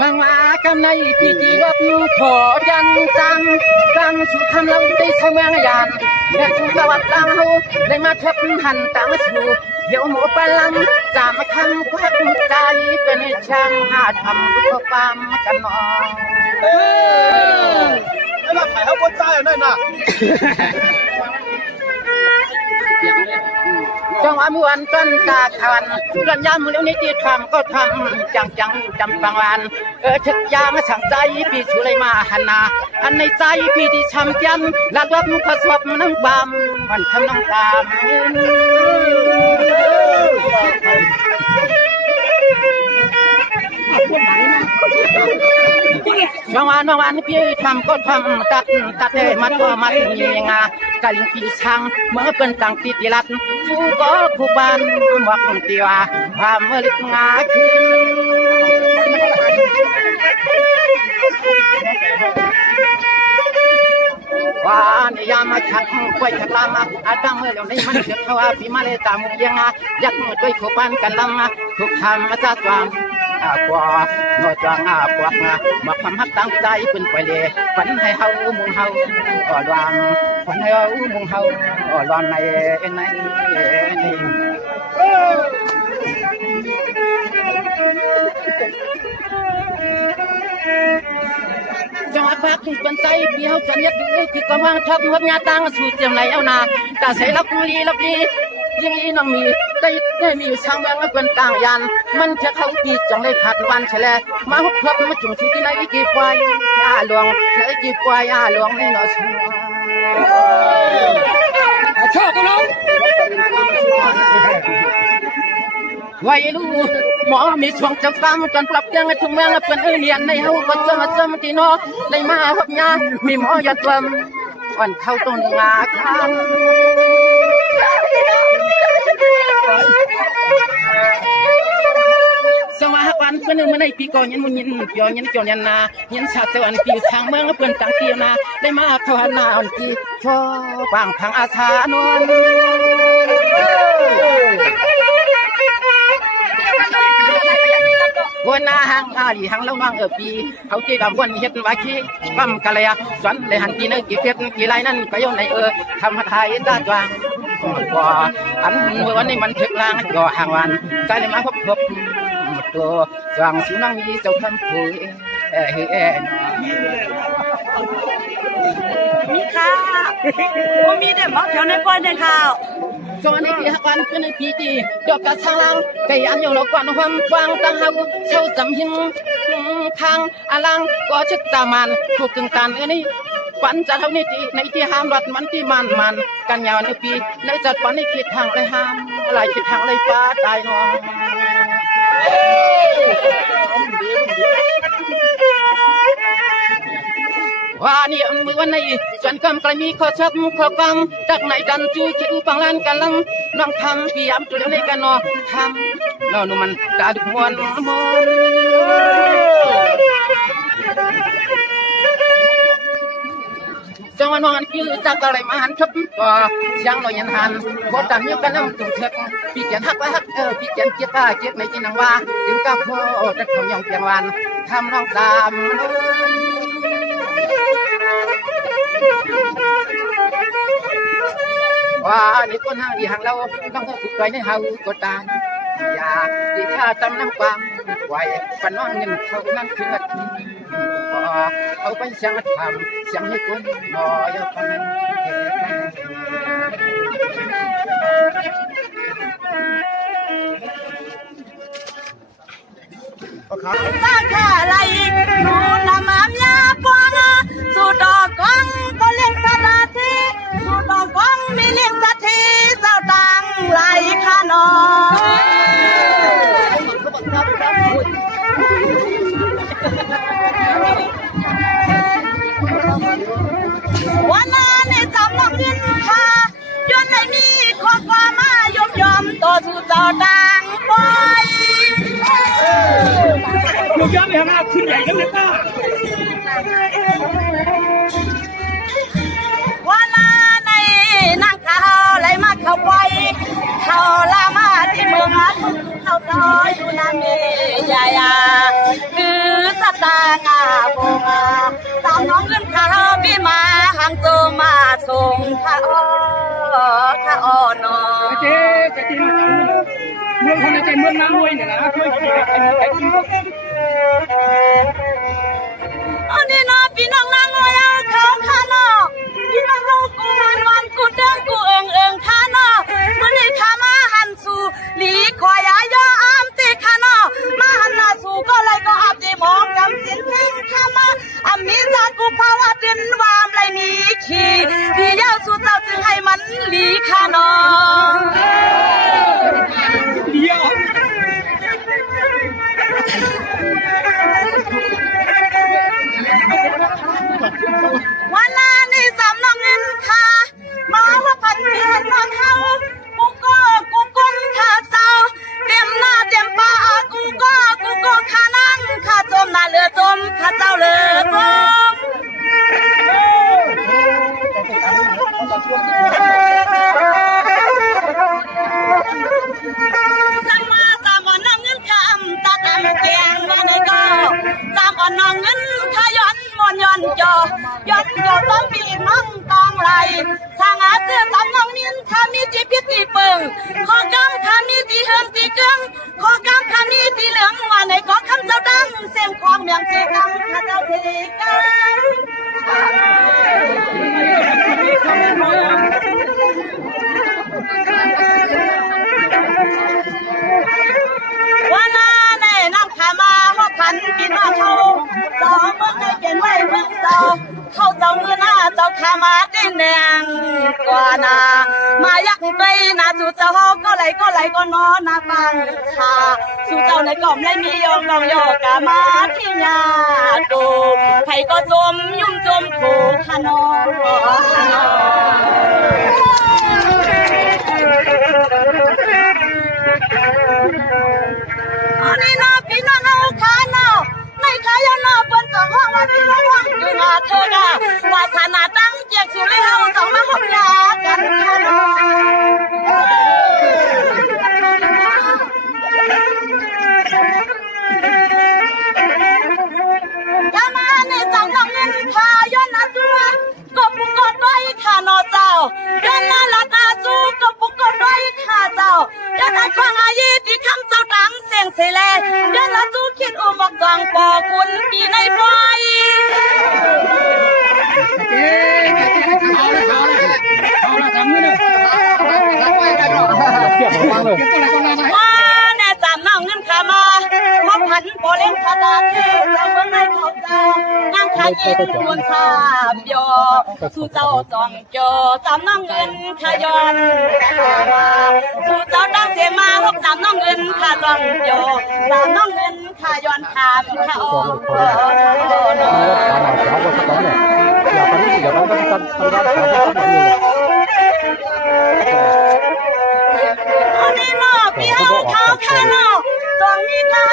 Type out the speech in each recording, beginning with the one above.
วางมากำในพิธีรบขอยันจังกังสุคำเราได้เสมืองยานและทุกประวัติลังเฮาได้มาทับหันต่างสู่เดี๋ยวหมูปลังสามคำควักใจเป็นช่างหาทำรูปความกันนองไอ้ละถ่ายเขาคนใจอ่ะนั่นน่ะจังหวะมวนต้นตาทวันกันยามมือเลี้ยวนี้ที่ทำก็ทำจังจำบางวันชักยามสั่งใจพี่สุเลยมาหันนาอันในใจพี่ที่ช้ำจำหลักลับขสวบน้ำบามมันทำน้ำตามบางวันพี่ทำก็ทำตัดมัดก็มัดยิงกะลิงพี่ช่างเมื่อเป็นต่างติดรัดผู้ก็ผู้บ้านวักตีว่าความเมื่อลิกงาขึ้นว่านิยามมาชักควยชักลามาอาดังเมื่อเดี๋ยวนี้มันเกิดเขาว่าพี่มาเลยตามมุกยังยักมือด้วยขบานกันลำทุกคำมาจากความกว่าหน่อยจางปวกมาความฮักตั้งใจเป็นไปเลยฝันให้เฮามุงเฮาอ่อนวางฝันให้เฮามุงเฮาอ่อนวางในจังหวะพักเป็นใจเบี้ยวจะเนียดดื้อที่กำลังทับหัวหน้าตั้งสู่เจียงไหนเอานาแต่ใส่รับลียิ่งอีน้องมีได้มีช่างแบงเป็นต่างยันมันจะเข้าปีจังเลยผัดวันเฉลมาหุบพับมาจุ่มชุดที่ไหนกี่ควายหลวงไหนกี่ควายหลวงนี่เนาะชอบกันน้องวัยรุ่นหมอมีช่วงจังความจนปรับยังทุ่งแมงเป็นเรียนในเฮาก็จำที่นอได้มาพับยามีหมอยัดลำวันเข้าต้นงาข้างสวัสดิ์วันเป็นเมื่อในปีก่อนยันมุนยินเปียวยันเกี่ยวยันนายันชาติวันปีทางเมืองเพื่อนต่างเตียนาได้มาทวานาอันกีชอบางทางอาชานวลวันนาหางอาลีหางเล่าน้องปีเขาจีดำวันเฮ็ดวาคีปั๊มกะเลยสวนเลยหันกีนึกกี่เพียรกี่ไรนั่นก็ย่อในทำไทยตาจวางก็อันวันนี้มันถึกลางก็ห่างวันใจเลยมาพบตัวสว่างสุนังยีเจ้าคำคุยมีค่ะผมมีแต่บอกแถวในป้อนในข่าวตอนนี้ที่หักวันเป็นปีที่ดอกกระชังลังไก่อันยงเรากวนความวางตั้งเฮาเช่าจำหินทางอลังก็ชึกตามันถูกตึงตันนี่ปันจะเท่านี้ที่ในที่ห้ามรัดมันที่มันกันยาวในปีในจัดปันในคิดทางเลยห้ามอะไรคิดทางเลยป้าตายน้องว่านี่มือวันในส่วนกำกลมีข้อชับข้อกำจากไหนดันจูเชื่อปังลานกันลังน้องทำพี่ยามตัวเดียวในกันนอทำนอนุมันตาดุมวนจังหวะนอนคือจากอะไรมาหันทับก็เสียงลอยยันหันโคตรมีกันน้ำตุ่มเช็คพี่เกียนฮักพี่เกียนเจี๊ยบเจี๊ยบในจีนังว่าถึงกับพ่อจะทำยังเพียงวันทำน้องตามว่านี่คนห่างอีห่างเราต้องถูกใจในเฮาก็ตามอยากที่ข้าจำน้ำความไว้ปันน้องเงินเขานั่นคือนาทีเอาไปเสียงทำเสียงให้คนรอยพันสร้างแค่ไรหนูนำมายาปวงสู่ดอกกังก็เลี้ยงสาธิสู่ดอกกังมีเลี้ยงสาธิเจ้าตังไหลข้านอวันนั้นในจำน้องยินค่ะย้อนในมีข้อความมายอมต่อสู่เจ้าตังไปลูกย้อนไปทางหน้าขึ้นใหญ่กันเลยป้าวันนั้นในนั่งเขาไหลมาเข้าไปเขาลามาที่เมืองอันเขาซอยอยู่น้ำเมยายาคือสั ตางาบงาตามน้องเงินข้าพี่มาหางโจมาส่งข้าอ้อนอ เจ๊จีนเมืองคนในใจเมืองน้ำรวยเนี่ยนะช่วยกินไอ้กิน อันนี้นะพี่น้องนางลอยเขาข้านอพี่น้องเรากูวันกูเดินกูเอิงข้านอมื่อนี้ข้ามาหันสู่หลีคอยายออามตีข้านอมาหันหน้าสู่ก็เลยก็อับดีมองกำสินเพ่งข้ามาอามีจากกูภาวะดินวามไรมีขี่พี่ยาวสู่เจ้าจึงให้มันหลีข้านอ เดียว วันลานี่สำนักเงินค่ะมาว่าพันเพียนนอนเฮากูกุ้งข้าเจ้าเตรียมหน้าเตรียมปากูข้านั่งข้าจมหน้าเรือจมข้าเจ้าเรือจมสั่งมาสามวันน้ำเงินคำตาตามแกงมาในก็สามวันน้ำเงินขย้อนมอนย้อนจอต้นปีมั่งตองไหลสางอาเสื้อสามน้องนิ้นข้ามีจีพิษตีเปิงขอกำข้ามีตีเฮิมตีเกึ่งขอกำข้ามีตีเหลืองว่าในก็คำเจ้าดังเสียงความเมียงเสียงข้าเจ้าเสียงวันนั้นในน้ำขามาหกพันกินมาเขาสองเมื่อไงเขียนไว้เมื่อเจ้าเข้าเจ้ามือหน้าเจ้าขามาดิ้นแดงกว่านามายักไปนาสู่เจ้าก็ไหลก็นอนนาปังชาสู่เจ้าในกล่อมไรมียองลองโยกามาที่ยาตูไผก็จมยุ่มจมโขขนออันนี้นะพี่น้องเอาขาเนาะในขายนอเปิ้นก็ห้องว่าที่ห้องอยู่นาเธอกะว่าฐานะตั้งเจียกสู่เลยเฮาต้องมาหอมยากันค่ะเนาะยามาในจังน้องเงินขายนนาจัวก็ปุกกดด้วยขาเนาะเจ้าย้อนนาลัดนาจูก็ปุกกดด้วยขาเจ้าย้อนนาควางอายีที่คำเจ้าดังเสียงเสแลย้อนนาจูคิดอุบอกจองปอคุณปีในปลอยเจ๊เอาละทำมือเลยเทียบกับฟังเลยว่าแน่จำน้องเงินขามาพันโปเล่งขนาดที่เจ้าเมืองในเขาเจ้านางขายยิงควรทราบยอสู่เจ้าจองเจอจำน้องเงินขย้อนสู่เจ้าดังเสียมาหกจำน้องเงินขาจองเจอจำน้องเงินขย้อนขามขาอ่อนอันนี้เนาะพี่เฮาเขาข้าเนาะจองมีข้า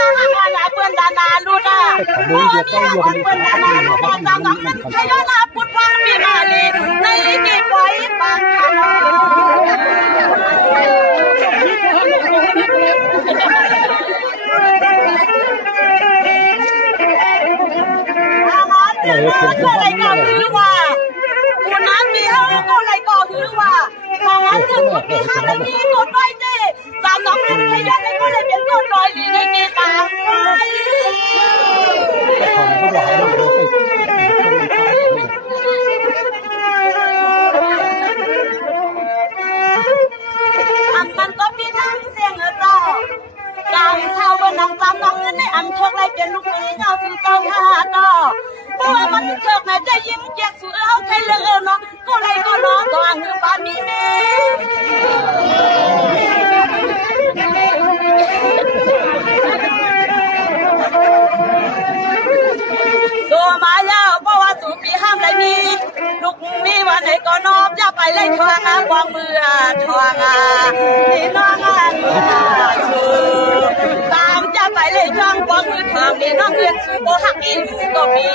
หาเปิ้นดานาลูดาพอมีหาเปิ้นดานาลูดาจำน้องเงินขย้อนพุทธวังปีมาลีในกี่ปล่อยปางข้าเนาะอะไรก็คือว่าคุณน้ำมีเฮาก็อะไรก็คือว่าของอันจึงมีห้าไม่มีกดน้อยเด้สามน้องนั้นขยันเลยก็เลยเป็นกดน้อยหรือในกี่ต่างอันมันก็มีทั้งเสียงเจ้ากางเท่าบนน้องจำน้องเงินในอันโชคเลยเป็นลูกนี้เงาสู่เจ้าขาต่อเพราะว่ามันโชคไหนจะยิ้มแย้มสู่เอาใครเลือกเนาะก็เลยก็น้องก็อังคือปามีเมตัวมายาวเพราะว่าสู่ปีห้ามไรมีลูกมีวันไหนก็นอบอย่าไปเลยทวงวางมือทวงนี่น้องสู่ตามจะไปเลยทวงวางมือทางนี่น้องเรียนสู่โบหักอีลูก็มี